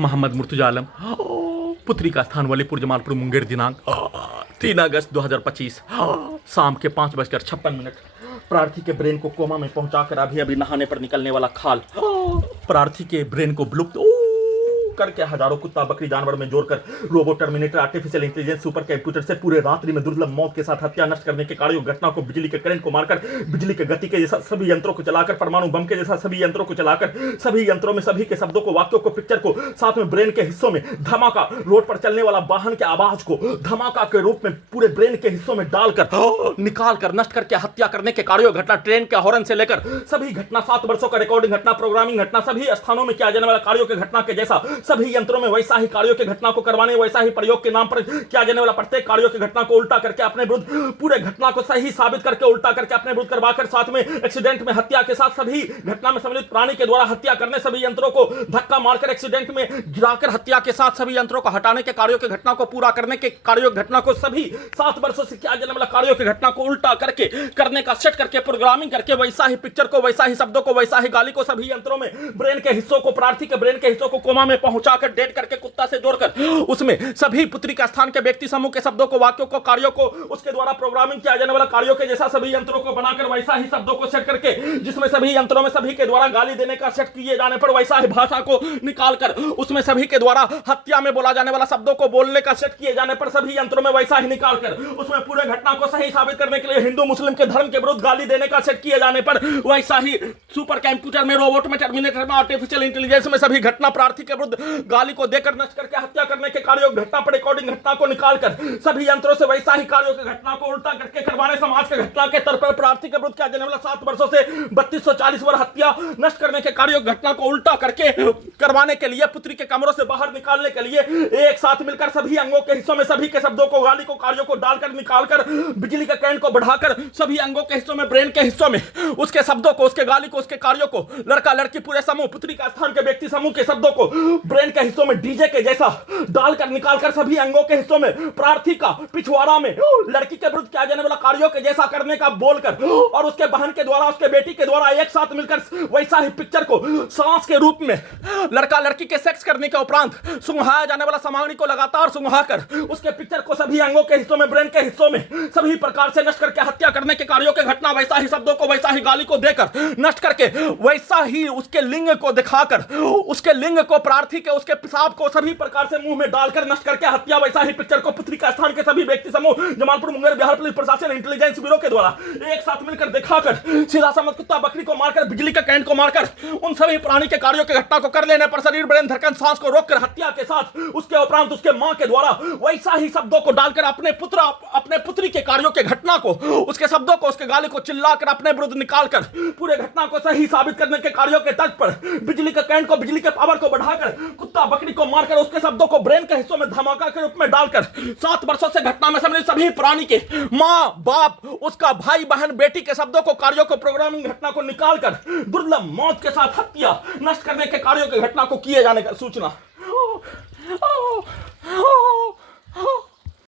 मोहम्मद मुर्तजा आलम, पुत्री का स्थान वलीपुर जमालपुर मुंगेर, दिनांक 3 अगस्त 2025 शाम के 5:56। प्रार्थी के ब्रेन को कोमा में पहुंचाकर अभी अभी नहाने पर निकलने वाला खाल प्रार्थी के ब्रेन को विलुप्त करके हजारों कुत्ता बकरी जानवर में जोड़कर robo terminator artificial intelligence super computer से पूरे रात्रि में दुर्लभ मौत के साथ हत्या नष्ट करने के कार्यों घटना को बिजली के करंट को मारकर बिजली के गति के जैसा सभी यंत्रों को चलाकर परमाणु बम के जैसा सभी यंत्रों को चलाकर सभी यंत्रों में सभी के शब्दों को वाक्यों को पिक्चर को साथ में ब्रेन के हिस्सों में धमाका रोड पर चलने वाला वाहन के आवाज को धमाका के रूप में पूरे ब्रेन के हिस्सों में डालकर निकाल कर नष्ट करके हत्या करने के कार्यों घटना ट्रेन के हॉर्न से लेकर सभी घटना 7 वर्षों का रिकॉर्डिंग घटना प्रोग्रामिंग घटना सभी स्थानों में किया जाने वाला कार्यों के घटना के जैसा सभी यंत्रों में वैसा ही कार्यों के घटना को करवाने वैसा ही प्रयोग के नाम पर किया जाने वाला प्रत्येक कार्यों की घटना को उल्टा करके अपने विरुद्ध पूरे घटना को सही साबित करके उल्टा करके अपने विरुद्ध करवाकर साथ में एक्सीडेंट में हत्या के साथ सभी घटना में सम्मिलित प्राणी के द्वारा हत्या करने सभी यंत्रों को धक्का मारकर एक्सीडेंट में गिराकर हत्या के साथ सभी यंत्रों को हटाने के कार्यों की घटना को पूरा करने के कार्यों घटना को सभी 7 वर्षों से किया जाने वाला कार्यों की घटना को उल्टा करके करने का सेट करके प्रोग्रामिंग करके वैसा ही पिक्चर को वैसा ही शब्दों को वैसा ही गाली को सभी यंत्रों में ब्रेन के हिस्सों को प्रार्थी के ब्रेन के हिस्सों को कोमा में पहुंचाकर डेड करके कुत्ता से जोड़कर उसमें सभी पुत्री का स्थान के व्यक्ति समूह के शब्दों को वाक्यों को कार्यों को उसके द्वारा प्रोग्रामिंग किया जाने वाला कार्यों के जैसा सभी यंत्रों को बनाकर वैसा ही शब्दों को सेट करके जिसमें सभी यंत्रों में सभी के द्वारा गाली देने का सेट किए जाने पर वैसा ही भाषा को निकालकर उसमें सभी के द्वारा हत्या में बोला जाने वाला शब्दों को बोलने का सेट किए जाने पर सभी यंत्रों में वैसा ही निकालकर उसमें पूरे घटना को सही साबित करने के लिए हिंदू मुस्लिम के धर्म के विरुद्ध गाली देने का सेट किए जाने पर वैसा ही सुपर कंप्यूटर में रोबोट में टर्मिनेटर में आर्टिफिशियल इंटेलिजेंस में सभी घटना प्रार्थी के विरुद्ध गाली को देकर नष्ट करके हत्या करने के कार्यों घटना पर रिकॉर्डिंग घटना को निकालकर सभी यंत्रों से वैसा ही कार्यों की घटना को उल्टा करके करवाने समाज के घटना के तौर पर प्रार्थी के विरुद्ध किया जाने वाला 7 वर्षों से 3240 बार हत्या नष्ट करने के कार्यों घटना को उल्टा करके करवाने के लिए पुत्री के कमरों से बाहर निकालने के लिए एक साथ मिलकर सभी अंगों के हिस्सों में सभी के शब्दों को गाली को कार्यों को डालकर निकालकर बिजली के करंट को बढ़ाकर सभी अंगों के हिस्सों में ब्रेन के हिस्सों में उसके शब्दों को उसके गाली को उसके कार्यों को लड़का लड़की पूरे समूह पुत्री का स्थान के व्यक्ति समूह के शब्दों को ब्रेन के हिस्सों में डीजे के जैसा डालकर निकालकर सभी अंगों के हिस्सों में प्रार्थी का पिछवाड़ा में लड़की के विरुद्ध किया जाने वाला कार्यों के जैसा करने का बोलकर और उसके बहन के द्वारा उसके बेटी के द्वारा एक साथ मिलकर वैसा ही पिक्चर को सांस के रूप में लड़का लड़की के सेक्स करने के उपरांत सुंघाया जाने वाला सामग्री को लगातार सुंघाकर उसके पिक्चर को सभी अंगों के हिस्सों में ब्रेन के हिस्सों में सभी प्रकार से नष्ट करके हत्या करने के कार्यों के घटना वैसा ही शब्दों को वैसा ही गाली को देकर नष्ट करके वैसा ही उसके लिंग को दिखाकर उसके लिंग को प्रार्थी के उसके पेशाब को सभी प्रकार से मुंह में डालकर नष्ट करके हत्या वैसा ही पिक्चर को पुत्री का स्थान के सभी व्यक्ति समूह जमालपुर मुंगेर बिहार पुलिस प्रशासन इंटेलिजेंस ब्यूरो के द्वारा एक साथ मिलकर दिखाकर सीधा समझ कुत्ता बकरी को मारकर बिजली का करंट को मारकर उन सभी प्राणी के कार्यों की घटना को कर लेने पर शरीर ब्रेन धड़कन सांस को रोककर हत्या के साथ उसके उपरांत उसके मां के द्वारा वैसा ही शब्दों को डालकर अपने पुत्री के कार्यों के घटना को उसके शब्दों को उसके गाली को चिल्लाकर अपने विरुद्ध निकालकर पूरे घटना को सही साबित करने के कार्यों के तर्ज पर बिजली के करंट को बिजली के पावर को बढ़ाकर कुत्ता बकरी को मारकर उसके शब्दों को ब्रेन के हिस्सों में धमाका के रूप में डालकर 7 वर्षों से घटना में सम्मिलित सभी प्राणी के मां बाप उसका भाई बहन बेटी के शब्दों को कार्यों को प्रोग्रामिंग घटना को निकालकर दुर्लभ मौत के साथ हत्या नष्ट करने के कार्यों की घटना को किए जाने का सूचना